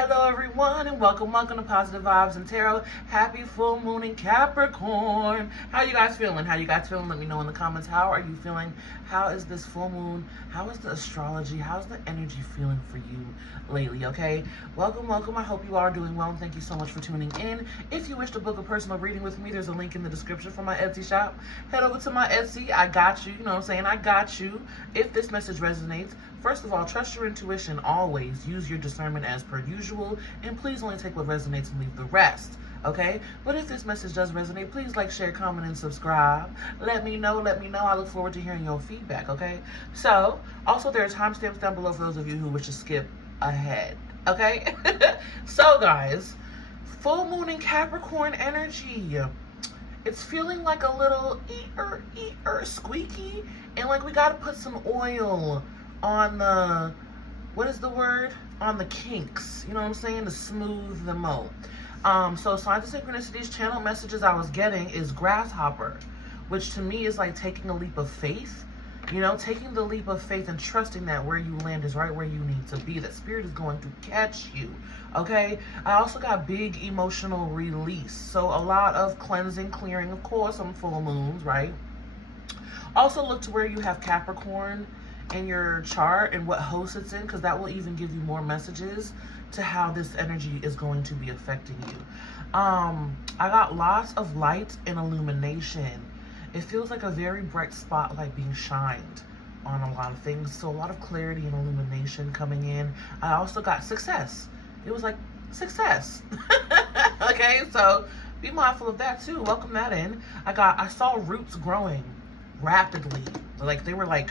Hello everyone and welcome to Positive Vibes and Tarot. Happy full moon in Capricorn. How you guys feeling? Let me know in the comments. How are you feeling? How is this full moon? How is the astrology? How's the energy feeling for you lately, okay? Welcome. I hope you are doing well and thank you so much for tuning in. If you wish to book a personal reading with me, there's a link in the description for my Etsy shop. Head over to my Etsy. I got you. You know what I'm saying? I got you. If this message resonates, first of all, trust your intuition always. Use your discernment as per usual. And please only take what resonates and leave the rest. Okay? But if this message does resonate, please like, share, comment, and subscribe. Let me know. I look forward to hearing your feedback, okay? So, also there are timestamps down below for those of you who wish to skip ahead. Okay? So, guys, full moon in Capricorn energy. It's feeling like a little squeaky. And like we gotta put some oil on the, what is the word? On the kinks, you know what I'm saying? To smooth them out. So Signs of Synchronicities channel messages I was getting is grasshopper, which to me is like taking a leap of faith. You know, taking the leap of faith and trusting that where you land is right where you need to be. That spirit is going to catch you, okay? I also got big emotional release. So a lot of cleansing, clearing, of course, on full moons, right? Also look to where you have Capricorn in your chart and what house it's in, because that will even give you more messages to how this energy is going to be affecting you. I got lots of light and illumination. It feels like a very bright spotlight being shined on a lot of things. So a lot of clarity and illumination coming in. I also got success. It was like success. Okay, so be mindful of that too. Welcome that in. I saw roots growing rapidly. Like they were like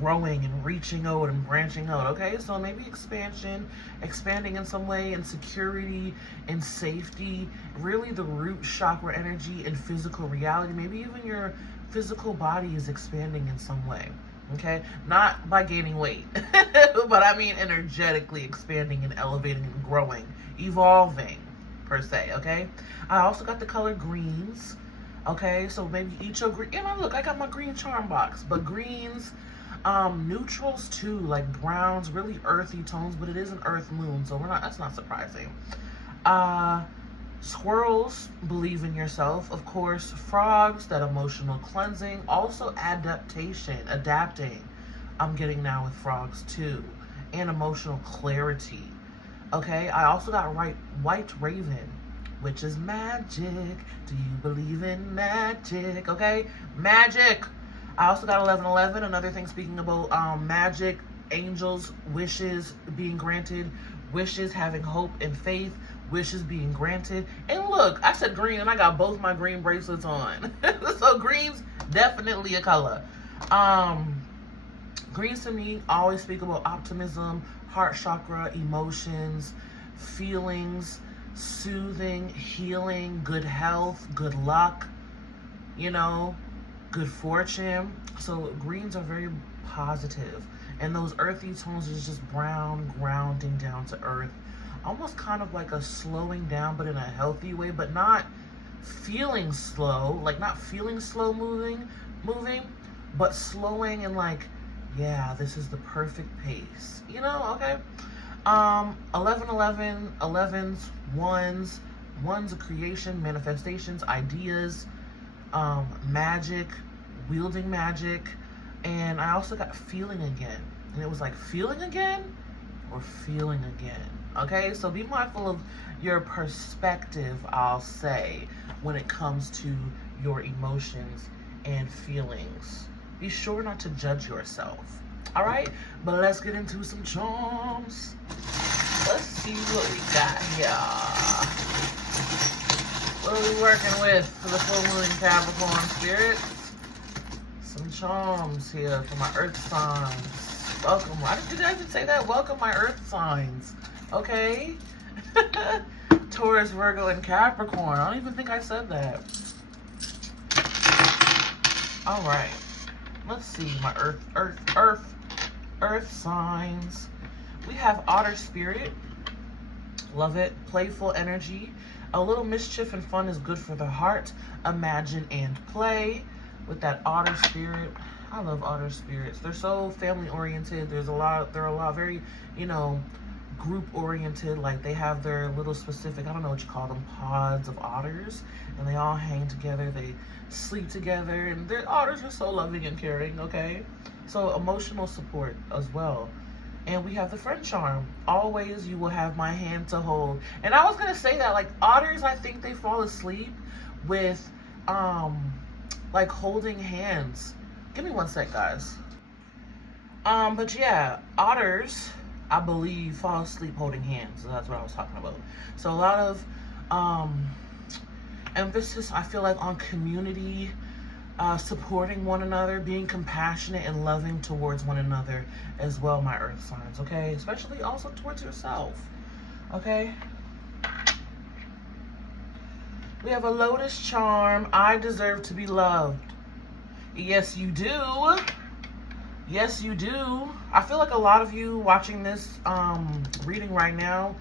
growing and reaching out and branching out, okay? So maybe expanding in some way, and security and safety, really the root chakra energy and physical reality. Maybe even your physical body is expanding in some way, okay? Not by gaining weight, but I mean energetically expanding and elevating and growing, evolving per se, okay? I also got the color greens, okay? So maybe each of green, and look, I got my green charm box, but greens, neutrals too, like browns, really earthy tones, but it is an earth moon, so that's not surprising. Squirrels, believe in yourself, of course. Frogs, that emotional cleansing. Also adapting, I'm getting now with frogs too, and emotional clarity, okay? I also got white raven, which is magic. Do you believe in magic? Okay, magic. I also got 1111, another thing speaking about magic, angels, wishes being granted, wishes having hope and faith, wishes being granted. And look, I said green and I got both my green bracelets on. So green's definitely a color. Greens to me always speak about optimism, heart chakra, emotions, feelings, soothing, healing, good health, good luck, you know, good fortune. So greens are very positive, and those earthy tones is just brown, grounding down to earth, almost kind of like a slowing down, but in a healthy way, but not feeling slow, like not feeling slow moving, but slowing and like, yeah, this is the perfect pace, you know? Okay. 1111, 11s, ones of creation, manifestations, ideas, magic, wielding magic. And I also got feeling again, and it was like feeling again or feeling again. Okay, so be mindful of your perspective, I'll say, when it comes to your emotions and feelings. Be sure not to judge yourself. All right, but let's get into some charms. Let's see what we got here. What are we working with for the full moon in Capricorn, spirits? Some charms here for my earth signs. Welcome. Did I even say that? Welcome, my earth signs. Okay. Taurus, Virgo, and Capricorn. I don't even think I said that. All right. Let's see my earth signs. We have otter spirit. Love it. Playful energy. A little mischief and fun is good for the heart. Imagine and play. With that otter spirit, I love otter spirits. They're so family oriented. They're a lot very, you know, group oriented, like they have their little specific, I don't know what you call them, pods of otters, and they all hang together, they sleep together, and their otters are so loving and caring, okay? So emotional support as well. And we have the friend charm. Always you will have my hand to hold. And I was gonna say that, like, otters, I think they fall asleep with like holding hands. Give me one sec, guys. But yeah, otters, I believe, fall asleep holding hands. So that's what I was talking about. So a lot of emphasis, I feel like, on community, supporting one another, being compassionate and loving towards one another as well, my earth signs, okay? Especially also towards yourself, okay? We have a lotus charm. I deserve to be loved. Yes, you do. Yes, you do. I feel like a lot of you watching this reading right now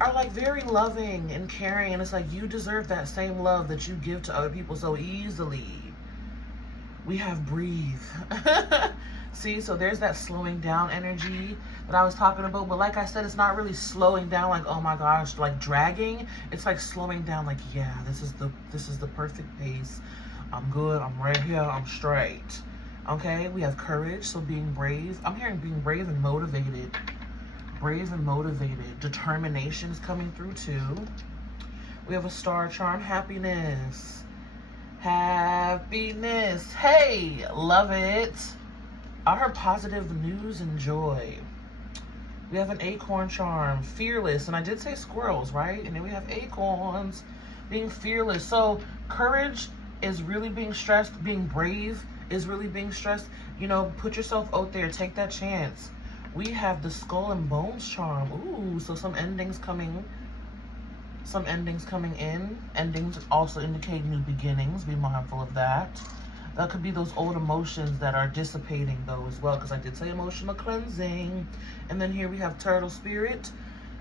are like very loving and caring, and it's like you deserve that same love that you give to other people so easily. We have breathe. See, so there's that slowing down energy that I was talking about. But like I said, it's not really slowing down like, oh my gosh, like dragging. It's like slowing down like, yeah, this is the perfect pace. I'm good, I'm right here, I'm straight. Okay, we have courage, so being brave. I'm hearing being brave and motivated. Brave and motivated. Determination is coming through too. We have a star charm, happiness. Happiness. Hey, love it. I heard positive news and joy. We have an acorn charm, fearless. And I did say squirrels, right? And then we have acorns, being fearless. So courage is really being stressed. Being brave is really being stressed. You know, put yourself out there. Take that chance. We have the skull and bones charm. Ooh, so some endings coming. Some endings coming in. Endings also indicate new beginnings. Be mindful of that. That could be those old emotions that are dissipating though as well, because I did say emotional cleansing. And then here we have turtle spirit.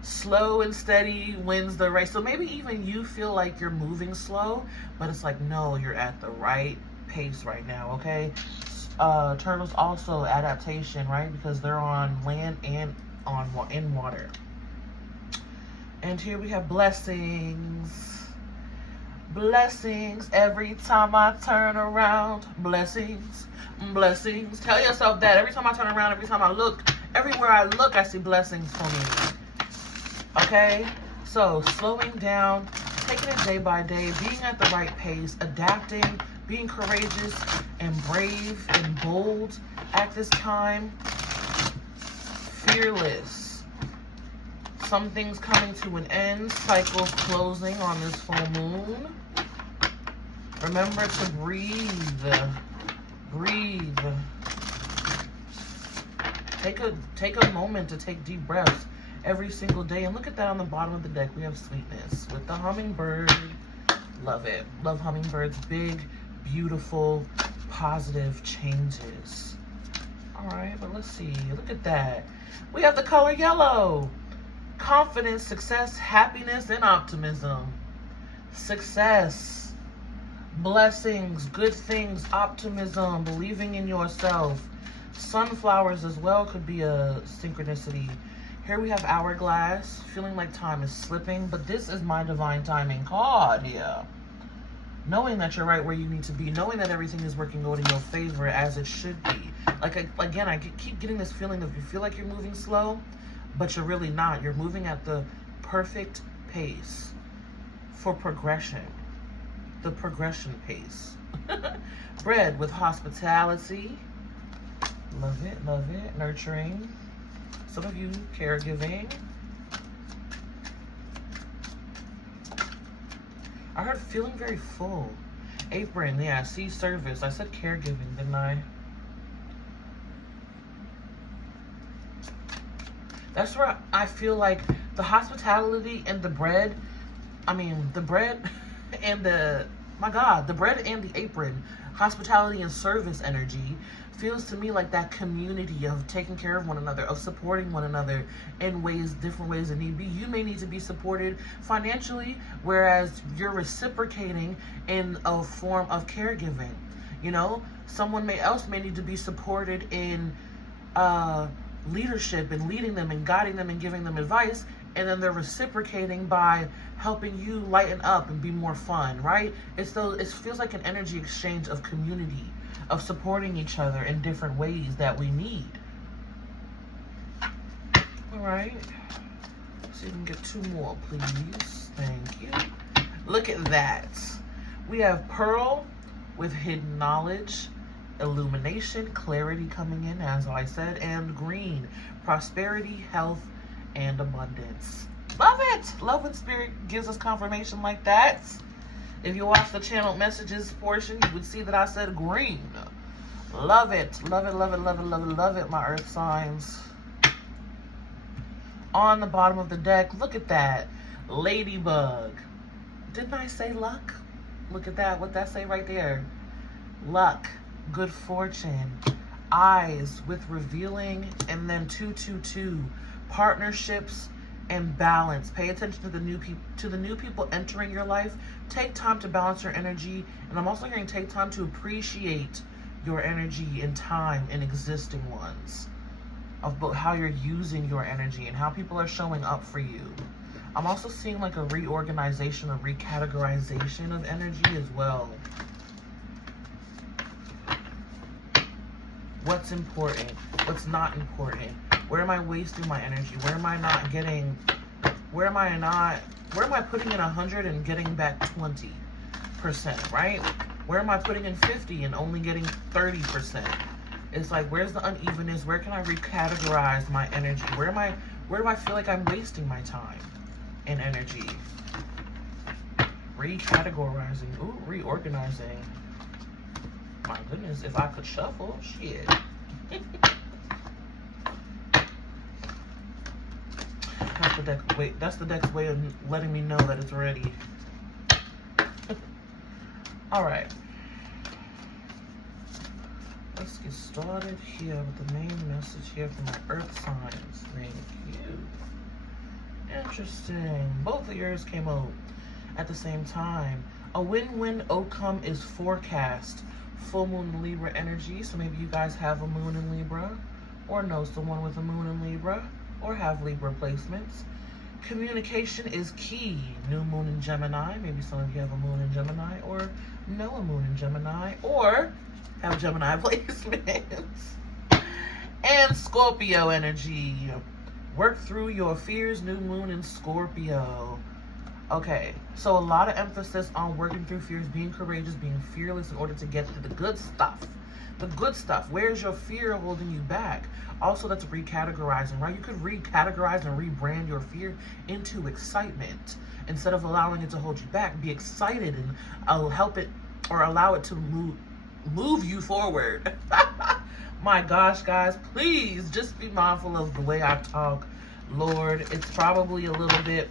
Slow and steady wins the race. So maybe even you feel like you're moving slow, but it's like, no, you're at the right pace right now, okay? Turtles also adaptation, right? Because they're on land and in water. And here we have blessings. Blessings every time I turn around. Blessings, blessings. Tell yourself that every time I turn around, every time I look, everywhere I look, I see blessings for me. Okay? So slowing down, taking it day by day, being at the right pace, adapting, being courageous and brave and bold at this time. Fearless. Some things coming to an end, cycles closing on this full moon. Remember to breathe. Breathe. Take a moment to take deep breaths every single day. And look at that on the bottom of the deck. We have sweetness with the hummingbird. Love it. Love hummingbirds. Big, beautiful, positive changes. All right, but let's see. Look at that. We have the color yellow. Confidence, success, happiness, and optimism. Success, blessings, good things, optimism, believing in yourself. Sunflowers as well could be a synchronicity. Here we have hourglass, feeling like time is slipping, but this is my divine timing card here. Knowing that you're right where you need to be, knowing that everything is working out in your favor as it should be. Like, again, I keep getting this feeling of you feel like you're moving slow, but you're really not. You're moving at the perfect pace for progression. The progression pace. Bread with hospitality. Love it, love it. Nurturing. Some of you, caregiving. I heard feeling very full. Apron, yeah, see service. I said caregiving, didn't I? That's where I feel like the hospitality and the bread, the bread and the bread and the apron, hospitality and service energy feels to me like that community of taking care of one another, of supporting one another in different ways that need be. You may need to be supported financially, whereas you're reciprocating in a form of caregiving. You know, someone else may need to be supported in leadership and leading them and guiding them and giving them advice, and then they're reciprocating by helping you lighten up and be more fun, right? It feels like an energy exchange of community, of supporting each other in different ways that we need. All right. So you can get 2 more, please. Thank you. Look at that. We have Pearl with hidden knowledge, illumination, clarity coming in, as I said, and green, prosperity, health, and abundance. Love it. Love when Spirit gives us confirmation like that. If you watch the channel messages portion, you would see that I said green. Love it. Love it, love it, love it, love it, love it, my earth signs. On the bottom of the deck, look at that. Ladybug. Didn't I say luck? Look at that. What that say right there? Luck. Good fortune. Eyes with revealing, and then 222. Partnerships and balance. Pay attention to the new people entering your life. Take time to balance your energy, and I'm also hearing take time to appreciate your energy and time in existing ones, of how you're using your energy and how people are showing up for you. I'm also seeing like a reorganization, a recategorization of energy as well. What's important? What's not important? Where am I wasting my energy? Where am I putting in 100 and getting back 20%, right? Where am I putting in 50 and only getting 30%? It's like, where's the unevenness? Where can I recategorize my energy? Where do I feel like I'm wasting my time and energy? Recategorizing. Ooh, reorganizing. My goodness, if I could shuffle, shit. That's the deck's way of letting me know that it's ready. All right. Let's get started here with the main message here from my earth signs. Thank you. Interesting. Both of yours came out at the same time. A win-win outcome is forecast. Full moon in Libra energy. So maybe you guys have a moon in Libra, or know someone with a moon in Libra, or have Libra placements. Communication is key. New moon in Gemini. Maybe some of you have a moon in Gemini, or know a moon in Gemini, or have Gemini placements. And Scorpio energy. Work through your fears. New moon in Scorpio. Okay, so a lot of emphasis on working through fears, being courageous, being fearless in order to get to the good stuff. The good stuff. Where's your fear holding you back? Also, that's recategorizing, right? You could recategorize and rebrand your fear into excitement. Instead of allowing it to hold you back, be excited and help it, or allow it to move you forward. My gosh, guys, please just be mindful of the way I talk. Lord, it's probably a little bit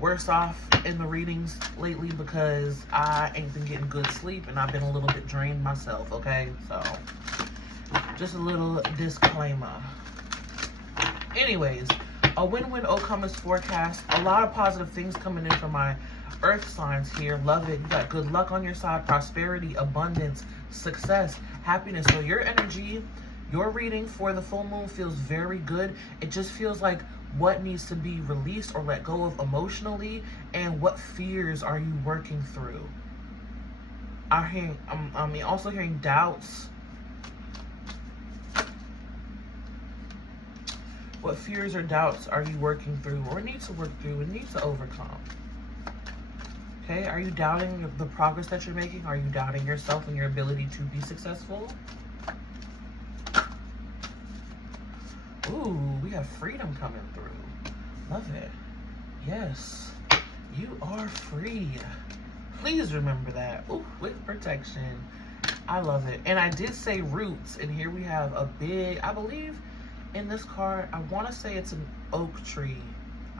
worse off in the readings lately because I ain't been getting good sleep and I've been a little bit drained myself, okay? So, just a little disclaimer. Anyways, a win-win outcome is forecast. A lot of positive things coming in from my earth signs here. Love it. You got good luck on your side, prosperity, abundance, success, happiness. So your energy, your reading for the full moon feels very good. It just feels like what needs to be released or let go of emotionally, and what fears are you working through. I'm also hearing doubts. What fears or doubts are you working through, or need to work through and need to overcome? Okay, are you doubting the progress that you're making? Are you doubting yourself and your ability to be successful? Ooh, we have freedom coming through. Love it. Yes, you are free. Please remember that. Ooh, with protection. I love it. And I did say roots, and here we have a big, I believe in this card, I want to say it's an oak tree.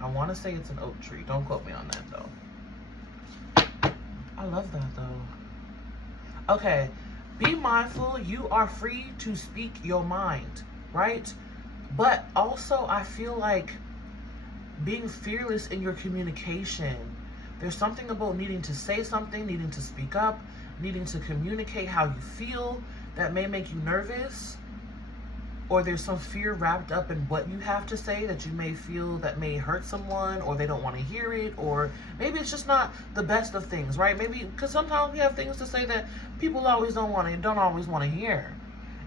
Don't quote me on that, though. I love that, though. Okay, be mindful. You are free to speak your mind, right? But also, I feel like being fearless in your communication. There's something about needing to say something, needing to speak up, needing to communicate how you feel that may make you nervous. or there's some fear wrapped up in what you have to say that you may feel that may hurt someone, or they don't want to hear it, or maybe it's just not the best of things, right? Maybe because sometimes we have things to say that people always don't always want to hear,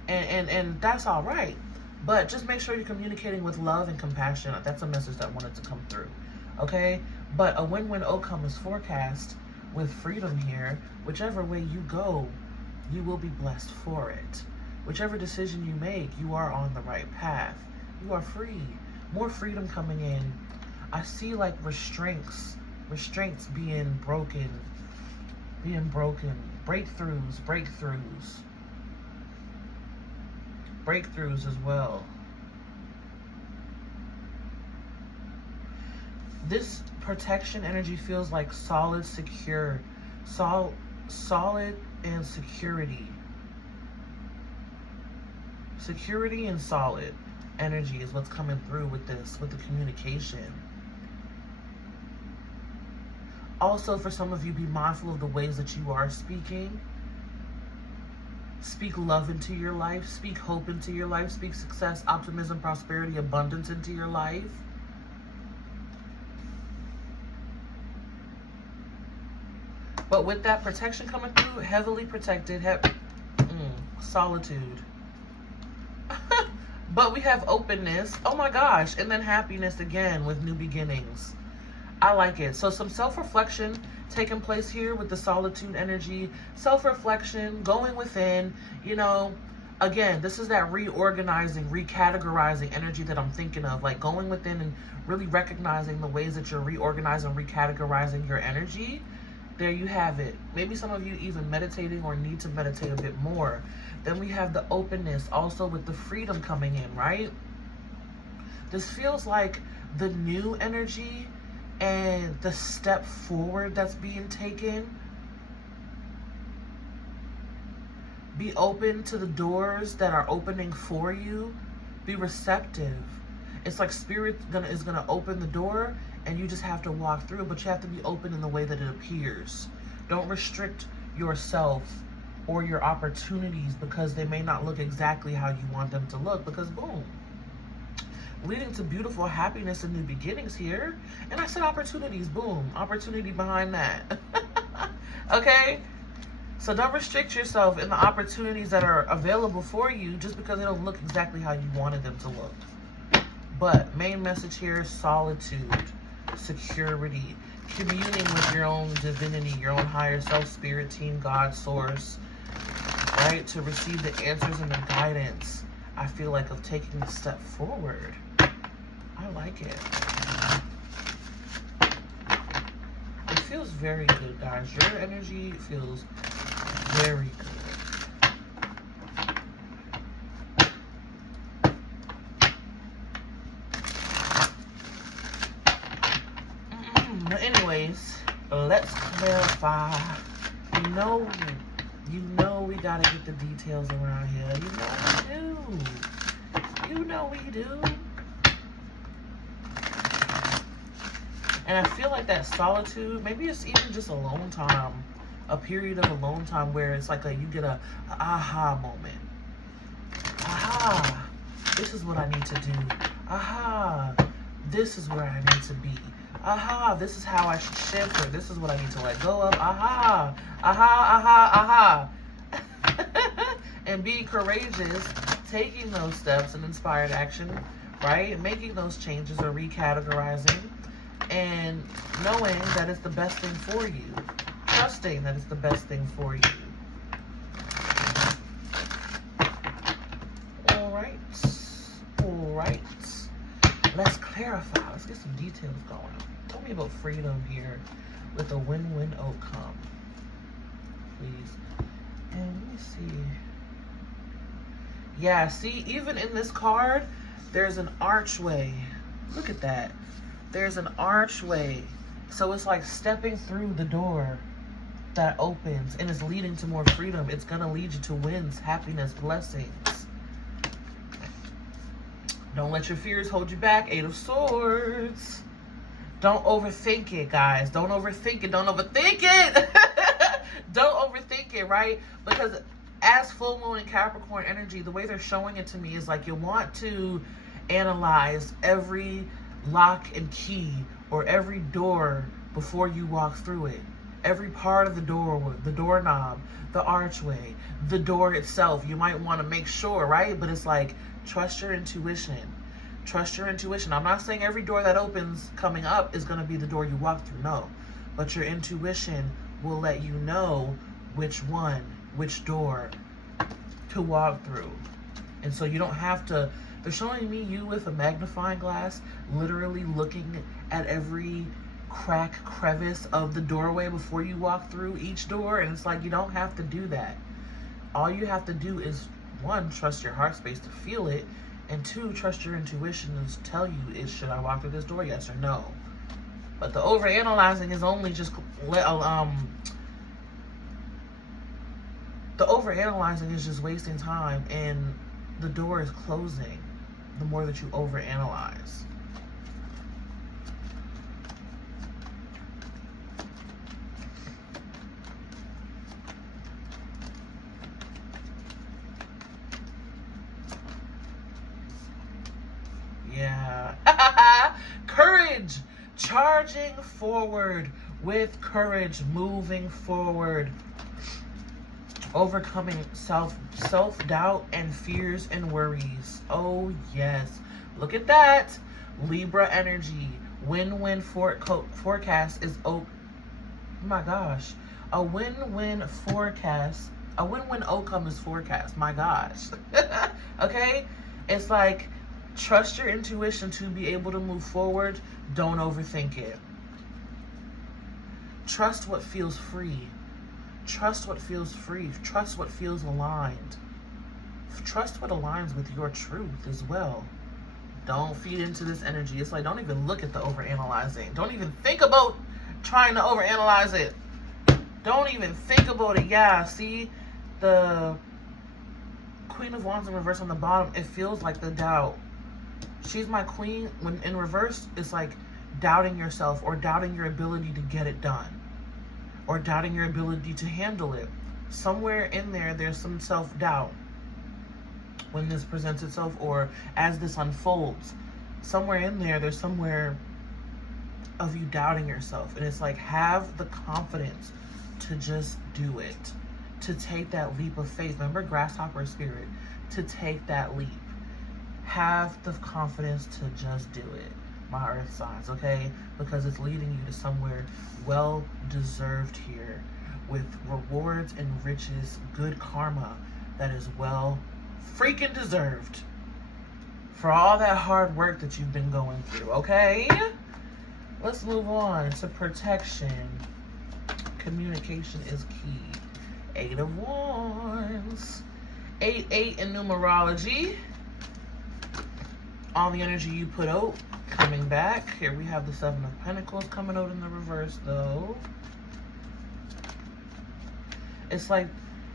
and that's all right. But just make sure you're communicating with love and compassion. That's a message that wanted to come through, okay? But a win-win outcome is forecast with freedom here. Whichever way you go, you will be blessed for it. Whichever decision you make, you are on the right path. You are free. More freedom coming in. I see like restraints being broken. Breakthroughs as well. This protection energy feels like solid and security. Security and solid energy is what's coming through with this, with the communication. Also, for some of you, be mindful of the ways that you are speaking. Speak love into your life. Speak hope into your life. Speak success, optimism, prosperity, abundance into your life. But with that protection coming through, heavily protected, solitude. But we have openness. Oh my gosh. And then happiness again with new beginnings. I like it. So some self-reflection taking place here with the solitude energy. Self-reflection, going within, you know, again, this is that reorganizing, recategorizing energy that I'm thinking of. Like going within and really recognizing the ways that you're reorganizing, recategorizing your energy. There you have it. Maybe some of you even meditating or need to meditate a bit more. Then we have the openness also with the freedom coming in, right? This feels like the new energy and the step forward that's being taken. Be open to the doors that are opening for you. Be receptive. It's like Spirit is gonna open the door and you just have to walk through, but you have to be open in the way that it appears. Don't restrict yourself or your opportunities because they may not look exactly how you want them to look, because boom, leading to beautiful happiness and new beginnings here. And I said opportunities, boom, opportunity behind that. Okay? So don't restrict yourself in the opportunities that are available for you just because they don't look exactly how you wanted them to look. But main message here is solitude, security, communing with your own divinity, your own higher self, spirit team, God, source, right? To receive the answers and the guidance, I feel like, of taking a step forward. I like it. It feels very good, guys. Your energy feels very good. Anyways, let's clarify. You know we gotta get the details around here. You know we do. And I feel like that solitude, maybe it's even just alone time, a period of alone time where it's like you get a aha moment. Aha, this is what I need to do. Aha, this is where I need to be. Aha, this is how I should shift, or this is what I need to let go of. Aha, aha, aha, aha. And being courageous, taking those steps and inspired action, right? Making those changes or recategorizing, and knowing that it's the best thing for you. Trusting that it's the best thing for you. All right. Let's clarify. Let's get some details going. Tell me about freedom here with a win-win outcome, please. And let me see. Yeah, see, even in this card, there's an archway. Look at that. There's an archway. So it's like stepping through the door that opens and is leading to more freedom. It's going to lead you to wins, happiness, blessings. Don't let your fears hold you back. 8 of Swords. Don't overthink it, guys. Don't overthink it. Don't overthink it. Don't overthink it, right? Because as full moon and Capricorn energy, the way they're showing it to me is like you want to analyze every lock and key or every door before you walk through it. Every part of the door, the doorknob, the archway, the door itself. You might want to make sure, right? But it's like, trust your intuition. Trust your intuition. I'm not saying every door that opens coming up is going to be the door you walk through. No. But your intuition will let you know which one, which door to walk through. And so you don't have to, they're showing me you with a magnifying glass, literally looking at every crack, crevice of the doorway before you walk through each door. And it's like, you don't have to do that. All you have to do is, one, trust your heart space to feel it, and two, trust your intuition to tell you, should I walk through this door, yes or no. But the overanalyzing is only just wasting time, and the door is closing the more that you overanalyze. Yeah. Courage. Charging forward with courage. Moving forward. Overcoming self-doubt and fears and worries. Oh, yes. Look at that. Libra energy. Win-win forecast is... Oh, my gosh. A win-win forecast. A win-win outcome is forecast. My gosh. Okay? It's like... Trust your intuition to be able to move forward. Don't overthink it. Trust what feels free. Trust what feels free. Trust what feels aligned. Trust what aligns with your truth as well. Don't feed into this energy. It's like, don't even look at the overanalyzing. Don't even think about trying to overanalyze it. Don't even think about it. Yeah, see the Queen of Wands in reverse on the bottom. It feels like the doubt. She's my queen. When in reverse, it's like doubting yourself or doubting your ability to get it done or doubting your ability to handle it. Somewhere in there, there's some self-doubt when this presents itself or as this unfolds. Somewhere in there, there's somewhere of you doubting yourself. And it's like, have the confidence to just do it, to take that leap of faith. Remember, grasshopper spirit, to take that leap. Have the confidence to just do it, my earth signs, okay? Because it's leading you to somewhere well-deserved here with rewards and riches, good karma that is well freaking deserved for all that hard work that you've been going through, okay? Let's move on to protection. Communication is key. 8 of Wands. 8 in numerology. All the energy you put out coming back. Here we have the 7 of Pentacles coming out in the reverse, though. It's like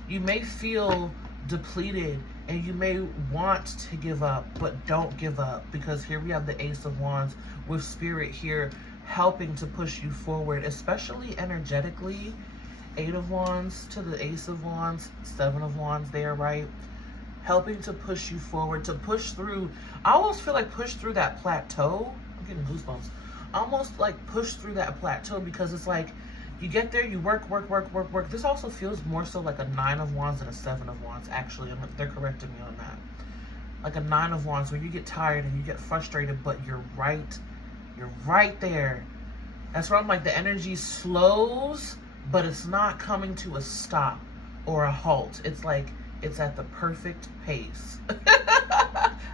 you may feel depleted and you may want to give up, but don't give up, because here we have the Ace of Wands with Spirit here helping to push you forward, especially energetically. 8 of Wands to the Ace of Wands, 7 of Wands there, right? Helping to push you forward, to push through. I almost feel like push through that plateau. I'm getting goosebumps. Almost like push through that plateau, because it's like you get there, you work. This also feels more so like a 9 of Wands than a 7 of Wands, actually. They're correcting me on that. Like a 9 of Wands where you get tired and you get frustrated, but you're right there. That's where I'm like, the energy slows, but it's not coming to a stop or a halt. It's like, it's at the perfect pace.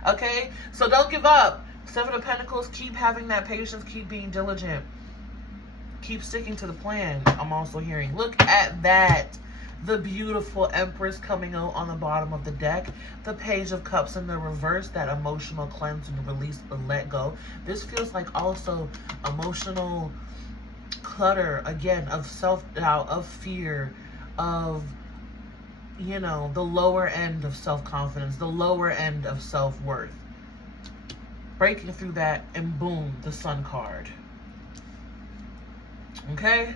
Okay? So don't give up. 7 of Pentacles, keep having that patience. Keep being diligent. Keep sticking to the plan. I'm also hearing. Look at that. The beautiful Empress coming out on the bottom of the deck. The Page of Cups in the reverse. That emotional cleanse and release and let go. This feels like also emotional clutter. Again, of self-doubt, of fear, of... you know, the lower end of self-confidence, the lower end of self-worth. Breaking through that, and boom, the Sun card. Okay?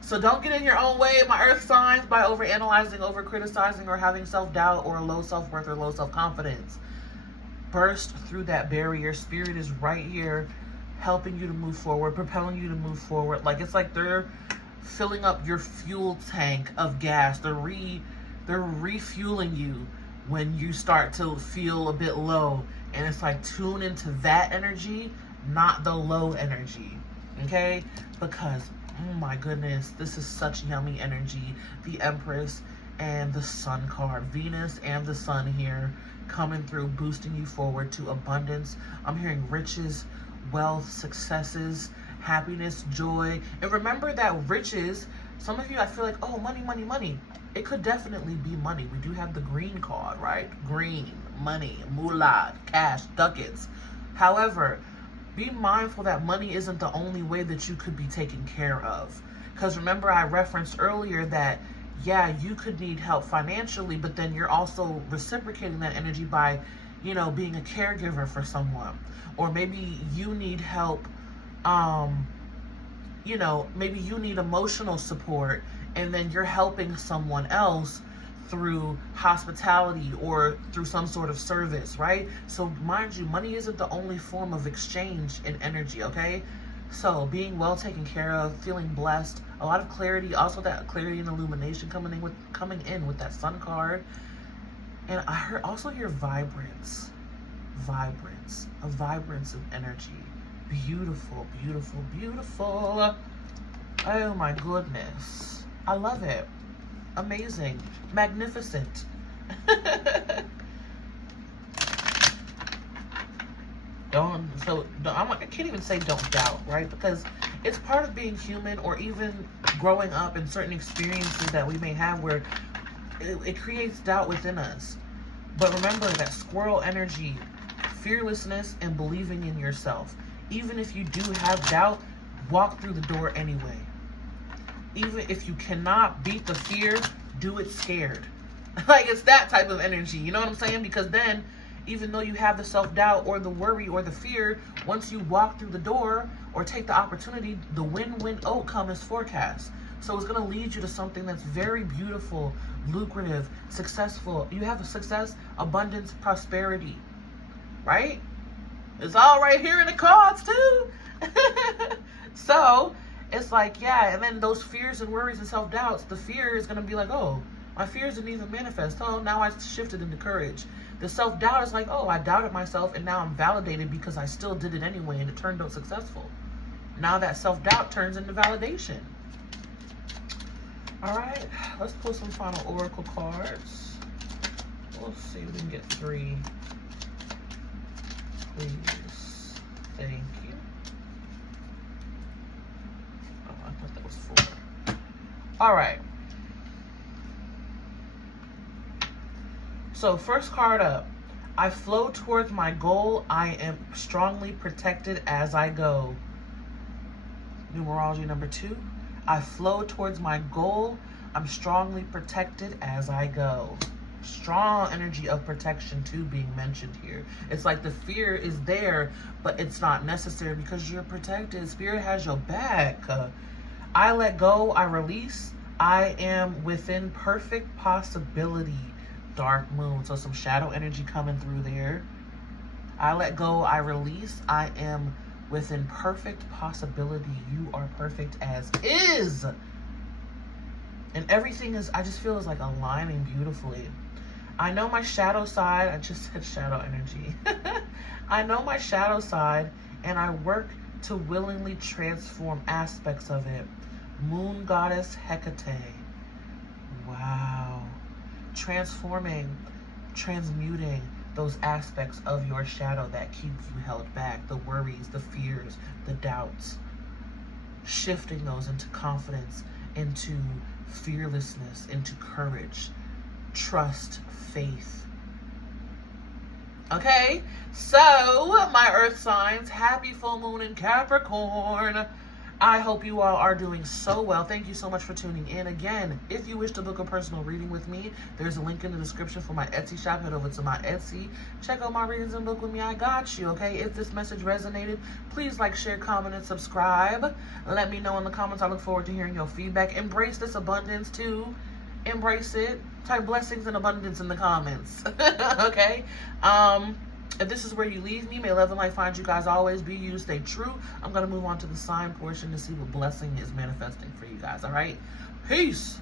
So don't get in your own way, my earth signs, by overanalyzing, over-criticizing, or having self-doubt or low self-worth or low self-confidence. Burst through that barrier. Spirit is right here helping you to move forward, propelling you to move forward. Like, it's like they're filling up your fuel tank of gas. They're refueling you when you start to feel a bit low. And it's like, tune into that energy, not the low energy. Okay? Because, oh my goodness, this is such yummy energy. The Empress and the Sun card. Venus and the Sun here coming through, boosting you forward to abundance. I'm hearing riches, wealth, successes, happiness, joy. And remember that riches, some of you, I feel like, oh, money, money, money. It could definitely be money. We do have the green card, right? Green, money, moolah, cash, ducats. However, be mindful that money isn't the only way that you could be taken care of. Because remember, I referenced earlier that, yeah, you could need help financially, but then you're also reciprocating that energy by, you know, being a caregiver for someone. Or maybe you need help, you know, maybe you need emotional support, and then you're helping someone else through hospitality or through some sort of service, right? So mind you, money isn't the only form of exchange in energy, okay? So being well taken care of, feeling blessed, a lot of clarity, also that clarity and illumination coming in with that Sun card. And I also hear vibrance, a vibrance of energy. Beautiful, beautiful, beautiful. Oh my goodness. I love it. Amazing. Magnificent. I can't even say don't doubt, right? Because it's part of being human, or even growing up in certain experiences that we may have where it creates doubt within us. But remember that squirrel energy, fearlessness, and believing in yourself. Even if you do have doubt, walk through the door anyway. Even if you cannot beat the fear, do it scared. Like, it's that type of energy. You know what I'm saying? Because then, even though you have the self-doubt or the worry or the fear, once you walk through the door or take the opportunity, the win-win outcome is forecast. So it's going to lead you to something that's very beautiful, lucrative, successful. You have a success, abundance, prosperity, right? It's all right here in the cards too. So it's like, yeah, and then those fears and worries and self-doubts, the fear is going to be like, oh, my fears didn't even manifest. Oh, now I shifted into courage. The self-doubt is like, oh, I doubted myself, and now I'm validated because I still did it anyway, and it turned out successful. Now that self-doubt turns into validation. All right, let's pull some final oracle cards. We'll see if we can get 3. Please. Thank you. Oh, I thought that was 4. All right. So first card up. I flow towards my goal. I am strongly protected as I go. Numerology number 2. I flow towards my goal. I'm strongly protected as I go. Strong energy of protection too being mentioned here. It's like the fear is there, but it's not necessary because you're protected. Spirit has your back. I let go. I release. I am within perfect possibility. Dark moon. So some shadow energy coming through there. I let go. I release. I am within perfect possibility. You are perfect as is. And everything is, I just feel is like aligning beautifully. I know my shadow side. I just said shadow energy. I know my shadow side, and I work to willingly transform aspects of it. Moon goddess Hecate. Wow. Transforming, transmuting those aspects of your shadow that keep you held back. The worries, the fears, the doubts. Shifting those into confidence, into fearlessness, into courage, trust, faith. Okay, so my earth signs, happy full moon in Capricorn. I hope you all are doing so well. Thank you so much for tuning in. Again, if you wish to book a personal reading with me, there's a link in the description for my Etsy shop. Head over to my Etsy. Check out my readings and book with me. I got you, okay? If this message resonated, please like, share, comment, and subscribe. Let me know in the comments. I look forward to hearing your feedback. Embrace this abundance, too. Embrace it. Type blessings and abundance in the comments, okay? If this is where you leave me, may love and light find you guys always. Be you, stay true. I'm going to move on to the sign portion to see what blessing is manifesting for you guys, all right? Peace.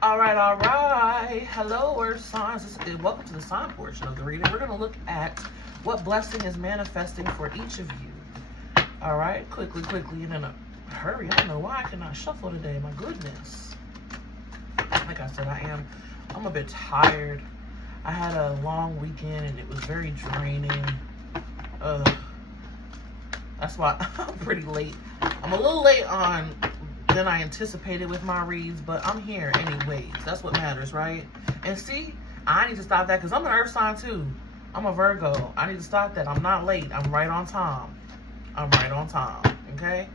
All right. Hello, Earth signs. Welcome to the sign portion of the reading. We're going to look at what blessing is manifesting for each of you. All right, quickly, and in a hurry. I don't know why I cannot shuffle today. My goodness. Like I said, I'm a bit tired. I had a long weekend and it was very draining. That's why I'm pretty late. I'm a little late on than I anticipated with my reads, but I'm here anyways. That's what matters, right? And see, I need to stop that because I'm an earth sign too. I'm a Virgo. I need to stop that. I'm not late. I'm right on time. Okay?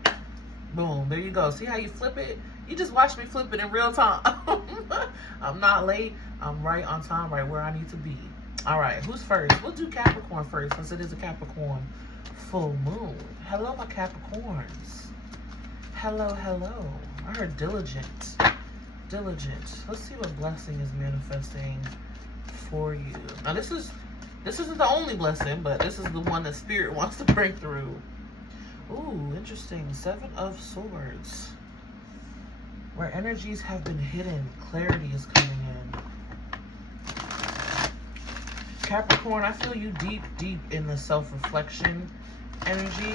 Boom. There you go. See how you flip it? You just watch me flip it in real time. I'm not late. I'm right on time, right where I need to be. All right, who's first? We'll do Capricorn first since it is a Capricorn full moon. Hello, my Capricorns. Hello. I heard diligent. Let's see what blessing is manifesting for you. Now, this isn't the only blessing, but this is the one that Spirit wants to bring through. Ooh, interesting. 7 of Swords. Where energies have been hidden, clarity is coming in. Capricorn, I feel you deep in the self-reflection energy.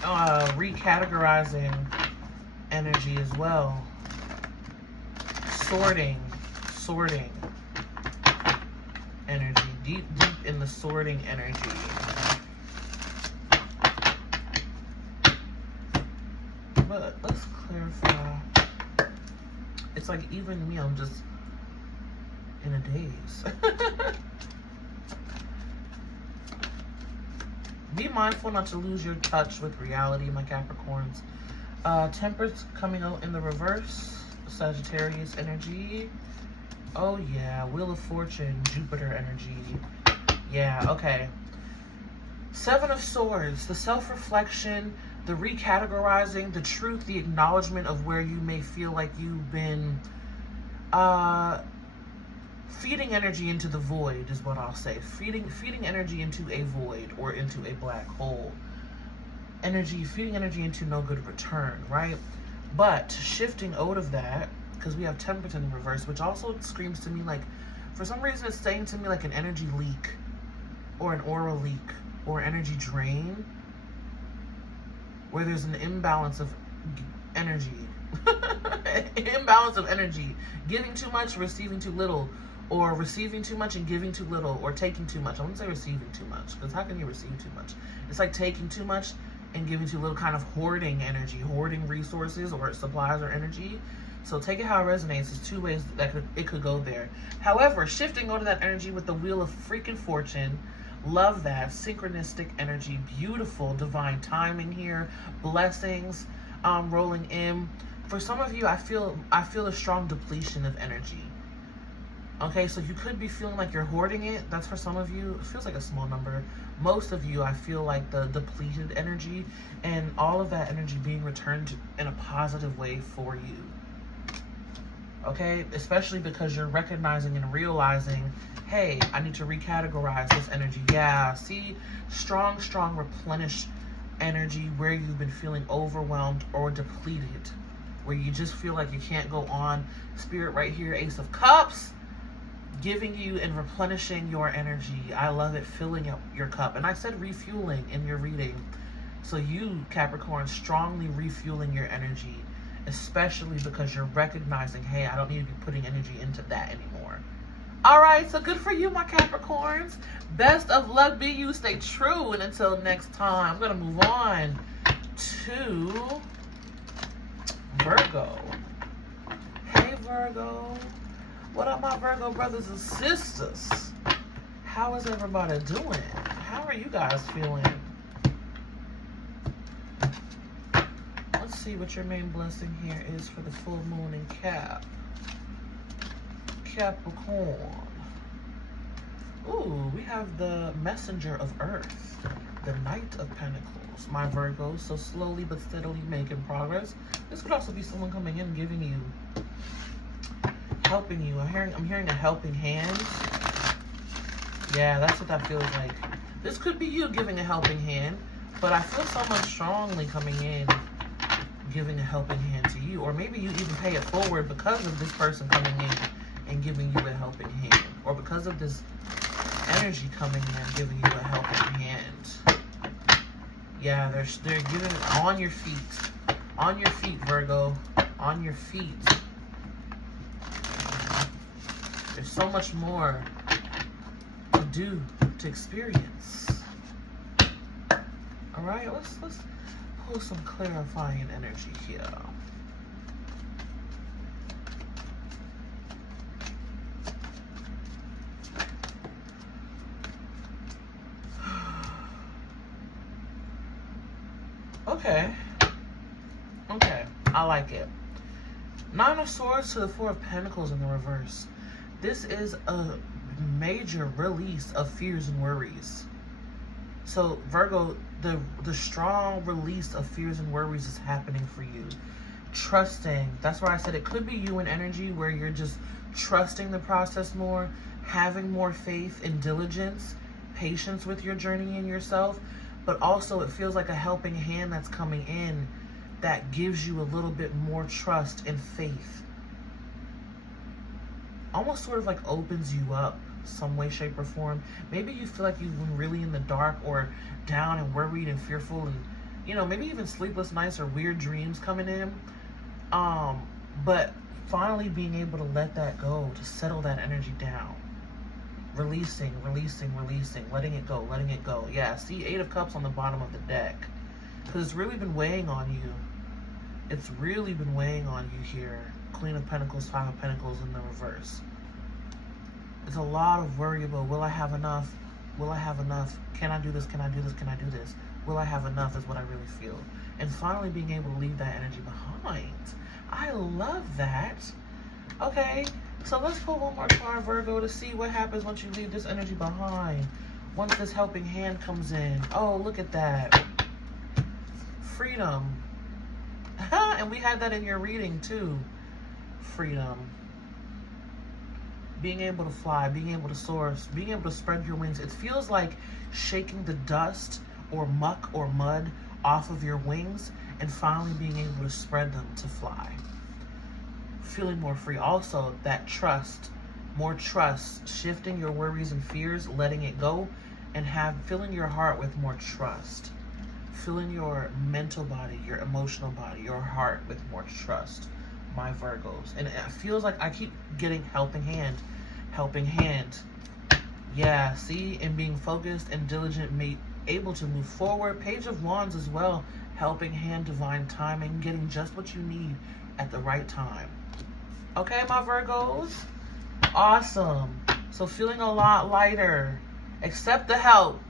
Recategorizing energy as well. Sorting energy. Deep in the sorting energy. But let's clarify. It's like even me, I'm just in a daze. Be mindful not to lose your touch with reality, my Capricorns. Temperance coming out in the reverse. Sagittarius energy. Oh yeah, Wheel of Fortune, Jupiter energy. Yeah, okay. 7 of Swords, the self-reflection, the recategorizing, the truth, the acknowledgement of where you may feel like you've been feeding energy into the void is what I'll say. Feeding energy into a void or into a black hole. Feeding energy into no good return, right? But shifting out of that, because we have temperance in reverse, which also screams to me like, for some reason it's saying to me like an energy leak or an aura leak or energy drain, where there's an imbalance of energy. Imbalance of energy. Giving too much, receiving too little, or receiving too much and giving too little, or taking too much. I wouldn't say receiving too much, because how can you receive too much? It's like taking too much and giving too little, kind of hoarding energy, hoarding resources or supplies or energy. So take it how it resonates. There's 2 ways that it could go there. However, shifting over that energy with the Wheel of freaking Fortune, love that. Synchronistic energy, beautiful divine timing here, blessings rolling in. For some of you, I feel a strong depletion of energy. Okay, so you could be feeling like you're hoarding it. That's for some of you. It feels like a small number. Most of you, I feel like the depleted energy and all of that energy being returned in a positive way for you. Okay, especially because you're recognizing and realizing, hey, I need to recategorize this energy. Yeah, see, strong replenished energy where you've been feeling overwhelmed or depleted, where you just feel like you can't go on. Spirit right here, Ace of Cups, giving you and replenishing your energy. I love it, filling up your cup. And I said refueling in your reading. So you, Capricorn, strongly refueling your energy, especially because you're recognizing, hey, I don't need to be putting energy into that anymore. All right, so good for you, my Capricorns. Best of luck, be you, stay true. And until next time, I'm going to move on to Virgo. Hey, Virgo. What up, my Virgo brothers and sisters? How is everybody doing? How are you guys feeling? see what your main blessing here is for the full moon in Capricorn. Ooh, we have the Messenger of Earth, the Knight of Pentacles, my Virgo. So slowly but steadily making progress. This could also be someone coming in giving you, helping you. I'm hearing a helping hand. Yeah, that's what that feels like. This could be you giving a helping hand, but I feel someone strongly coming in giving a helping hand to you. Or maybe you even pay it forward because of this person coming in and giving you a helping hand. Or because of this energy coming in giving you a helping hand. Yeah, they're giving it on your feet. On your feet, Virgo. On your feet. There's so much more to do, to experience. All right, let's pull some clarifying energy here. Okay, I like it. Nine of Swords to the Four of Pentacles in the reverse. This is a major release of fears and worries. So Virgo, the strong release of fears and worries is happening for you. Trusting, that's why I said it could be you in energy where you're just trusting the process more, having more faith and diligence, patience with your journey in yourself. But also it feels like a helping hand that's coming in that gives you a little bit more trust and faith. Almost sort of like opens you up some way, shape, or form. Maybe you feel like you've been really in the dark or down and worried and fearful and, you know, maybe even sleepless nights or weird dreams coming in. But finally being able to let that go, to settle that energy down. Releasing, letting it go. Yeah, see 8 of Cups on the bottom of the deck. Because it's really been weighing on you. It's really been weighing on you here. Queen of Pentacles, 5 of Pentacles in the reverse. It's a lot of worry about, will I have enough? Will I have enough? Can I do this? Can I do this? Can I do this? Will I have enough is what I really feel. And finally being able to leave that energy behind. I love that. Okay. So let's pull one more card, Virgo, to see what happens once you leave this energy behind. Once this helping hand comes in. Oh, look at that. Freedom. And we had that in your reading too. Freedom. Being able to fly, being able to soar, being able to spread your wings. It feels like shaking the dust or muck or mud off of your wings and finally being able to spread them to fly. Feeling more free. Also, that trust, more trust, shifting your worries and fears, letting it go, and filling your heart with more trust. Filling your mental body, your emotional body, your heart with more trust, my Virgos. And it feels like I keep getting helping hand. Yeah, see, and being focused and diligent, able to move forward. Page of Wands as well, helping hand, divine timing, getting just what you need at the right time. Okay, my Virgos? Awesome. So feeling a lot lighter. Accept the help.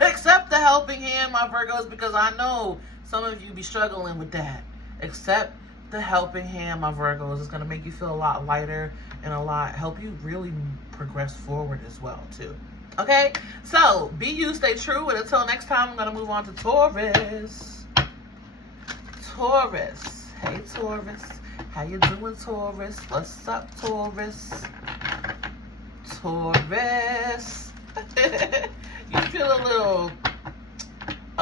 Accept the helping hand, my Virgos, because I know some of you be struggling with that. Accept the helping hand, my Virgos. It's going to make you feel a lot lighter and help you really progress forward as well, too. Okay? So, be you, stay true, and until next time, I'm going to move on to Taurus. Taurus. Hey, Taurus. How you doing, Taurus? What's up, Taurus? Taurus. You feel a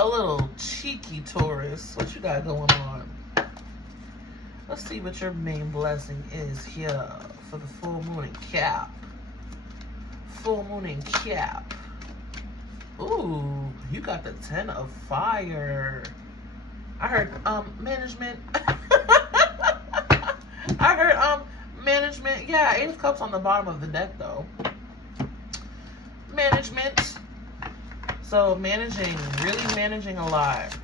little cheeky, Taurus. What you got going on? Let's see what your main blessing is here for the full moon in Cap. Full moon in Cap. Ooh, you got the 10 of Fire. I heard management. I heard management. Yeah, 8 of Cups on the bottom of the deck though. Management. So managing, really managing a lot.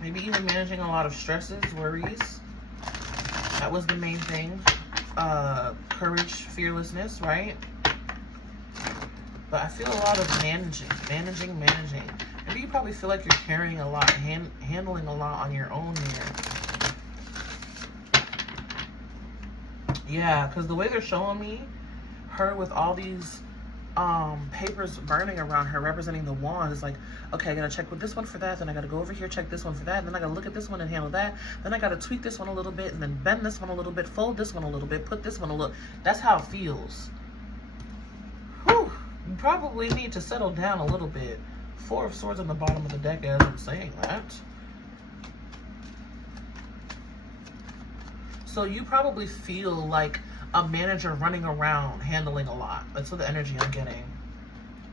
Maybe even managing a lot of stresses, worries. That was the main thing. Courage, fearlessness, right? But I feel a lot of managing. Maybe you probably feel like you're carrying a lot, handling a lot on your own here. Yeah, because the way they're showing me her with all these papers burning around her representing the wand is like, okay, I gotta check with this one for that, then I gotta go over here, check this one for that, and then I gotta look at this one and handle that, then I gotta tweak this one a little bit, and then bend this one a little bit, fold this one a little bit, put this one a little. That's how it feels. Whew. You probably need to settle down a little bit. 4 of Swords on the bottom of the deck as I'm saying that. So you probably feel like a manager running around handling a lot. That's what the energy I'm getting.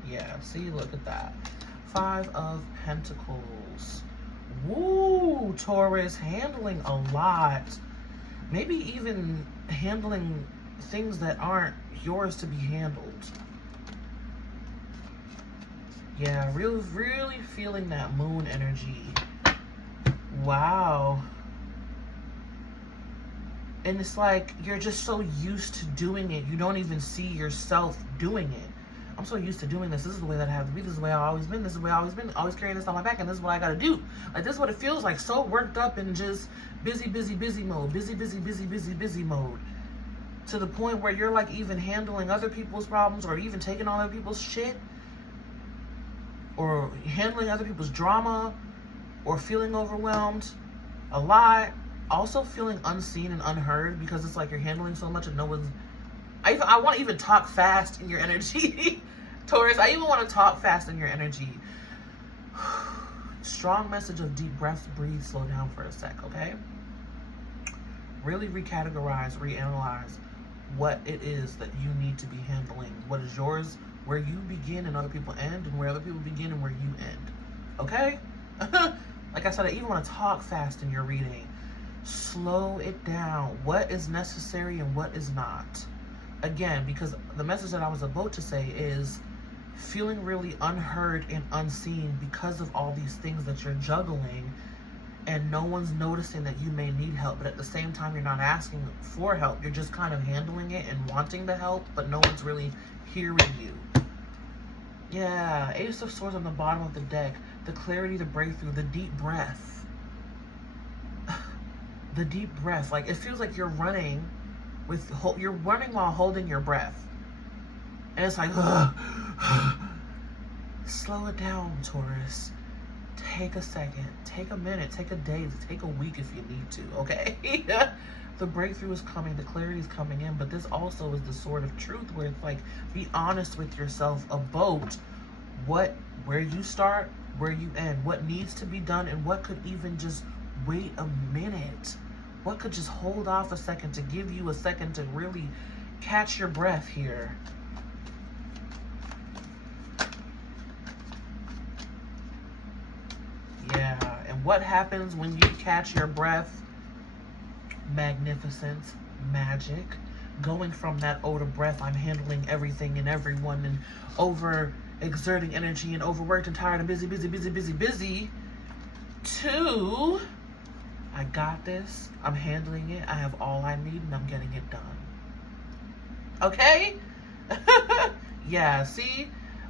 Yeah, see, look at that. 5 of Pentacles. Woo, Taurus, handling a lot. Maybe even handling things that aren't yours to be handled. Yeah, really feeling that moon energy. Wow. And it's like, you're just so used to doing it, you don't even see yourself doing it. I'm so used to doing this. This is the way that I have to be. This is the way I've always been. This is the way I've always been. Always carrying this on my back, and this is what I gotta do. Like, this is what it feels like. So worked up and just busy mode. Busy mode. To the point where you're like even handling other people's problems, or even taking on other people's shit, or handling other people's drama, or feeling overwhelmed a lot. Also feeling unseen and unheard, because it's like you're handling so much and no one's... I want to even talk fast in your energy. Taurus, I even want to talk fast in your energy. Strong message of deep breaths, breathe, slow down for a sec, okay? Really recategorize, reanalyze what it is that you need to be handling. What is yours, where you begin and other people end, and where other people begin and where you end. Okay? Like I said, I even want to talk fast in your reading. Slow it down. What is necessary and what is not. Again, because the message that I was about to say is feeling really unheard and unseen because of all these things that you're juggling, and no one's noticing that you may need help, but at the same time you're not asking for help. You're just kind of handling it and wanting the help, but no one's really hearing you. Yeah, Ace of Swords on the bottom of the deck. The clarity, the breakthrough, the deep breath. The deep breath. Like, it feels like you're running while holding your breath. And it's like, slow it down, Taurus. Take a second, take a minute, take a day, take a week if you need to, okay? The breakthrough is coming, the clarity is coming in, but this also is the sword of truth, where it's like, be honest with yourself about where you start, where you end, what needs to be done, and what could even just wait a minute. What could just hold off a second, to give you a second to really catch your breath here. Yeah, and what happens when you catch your breath? Magnificence, magic. Going from that older breath, I'm handling everything and everyone, and over exerting energy and overworked and tired and busy, to I got this, I'm handling it, I have all I need, and I'm getting it done. Okay? Yeah, see?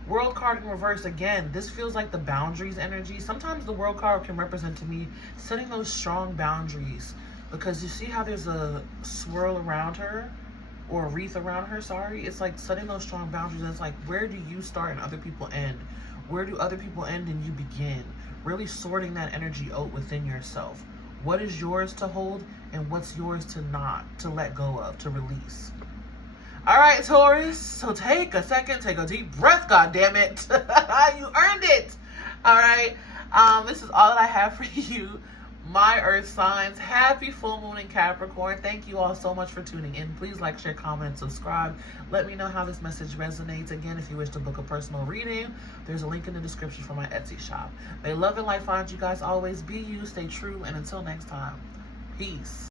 World card in reverse again. This feels like the boundaries energy. Sometimes the world card can represent to me setting those strong boundaries, because you see how there's a swirl around her, or a wreath around her, sorry. It's like setting those strong boundaries, and it's like, where do you start and other people end? Where do other people end and you begin? Really sorting that energy out within yourself. What is yours to hold and what's yours to not, to let go of, to release. All right, Taurus, so take a second, take a deep breath, goddammit. You earned it. All right, this is all that I have for you, my earth signs. Happy full moon in Capricorn. Thank you all so much for tuning in. Please like, share, comment, and subscribe. Let me know how this message resonates. Again, if you wish to book a personal reading, there's a link in the description for my Etsy shop. May love and light find you guys always. Be you, stay true, and until next time, peace.